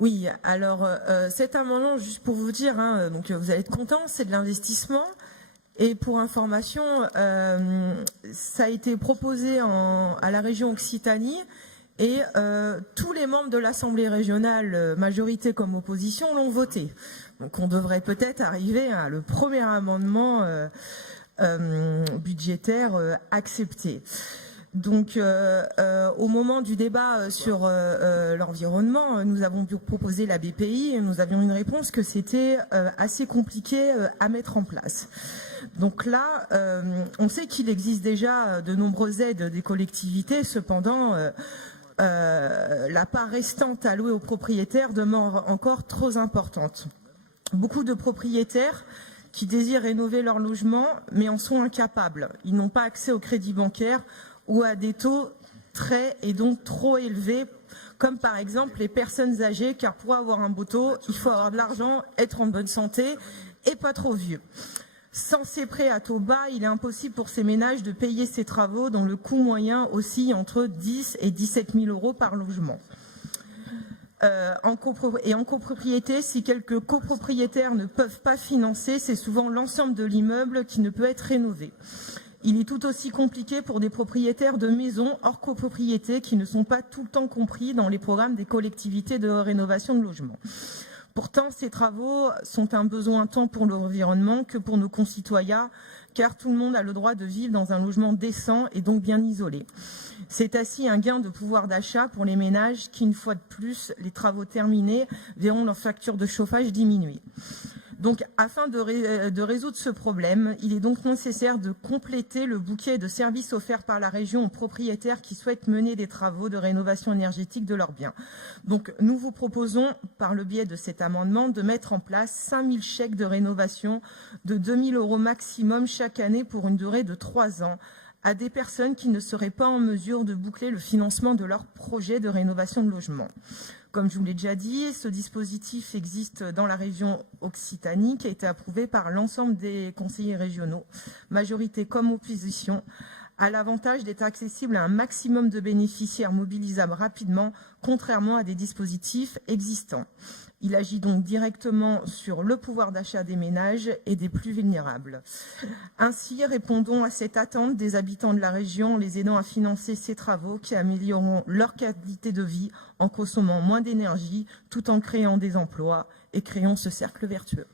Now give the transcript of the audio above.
Oui, alors cet amendement, juste pour vous dire, hein, donc vous allez être contents, c'est de l'investissement. Et pour information, ça a été proposé à la région Occitanie et tous les membres de l'Assemblée régionale, majorité comme opposition, l'ont voté. Donc on devrait peut-être arriver à le premier amendement budgétaire accepté. Donc, au moment du débat sur l'environnement, nous avons proposé la BPI et nous avions une réponse que c'était assez compliqué à mettre en place. Donc là, on sait qu'il existe déjà de nombreuses aides des collectivités, cependant, la part restante allouée aux propriétaires demeure encore trop importante. Beaucoup de propriétaires qui désirent rénover leur logement, mais en sont incapables. Ils n'ont pas accès au crédit bancaire ou à des taux très et donc trop élevés, comme par exemple les personnes âgées, car pour avoir un beau taux, il faut avoir de l'argent, être en bonne santé et pas trop vieux. Sans ces prêts à taux bas, il est impossible pour ces ménages de payer ces travaux dont le coût moyen oscille entre 10 et 17 000 euros par logement. En copropriété, si quelques copropriétaires ne peuvent pas financer, c'est souvent l'ensemble de l'immeuble qui ne peut être rénové. Il est tout aussi compliqué pour des propriétaires de maisons hors copropriété qui ne sont pas tout le temps compris dans les programmes des collectivités de rénovation de logements. Pourtant, ces travaux sont un besoin tant pour l'environnement que pour nos concitoyens, car tout le monde a le droit de vivre dans un logement décent et donc bien isolé. C'est ainsi un gain de pouvoir d'achat pour les ménages qui, une fois de plus, les travaux terminés, verront leur facture de chauffage diminuer. Donc, afin de résoudre ce problème, il est donc nécessaire de compléter le bouquet de services offerts par la région aux propriétaires qui souhaitent mener des travaux de rénovation énergétique de leurs biens. Donc, nous vous proposons, par le biais de cet amendement, de mettre en place 5 000 chèques de rénovation de 2 000 € maximum chaque année pour une durée de 3 ans à des personnes qui ne seraient pas en mesure de boucler le financement de leur projet de rénovation de logement. Comme je vous l'ai déjà dit, ce dispositif existe dans la région Occitanie qui a été approuvé par l'ensemble des conseillers régionaux, majorité comme opposition, a l'avantage d'être accessible à un maximum de bénéficiaires mobilisables rapidement, contrairement à des dispositifs existants. Il agit donc directement sur le pouvoir d'achat des ménages et des plus vulnérables. Ainsi, répondons à cette attente des habitants de la région en les aidant à financer ces travaux qui amélioreront leur qualité de vie en consommant moins d'énergie tout en créant des emplois et créons ce cercle vertueux.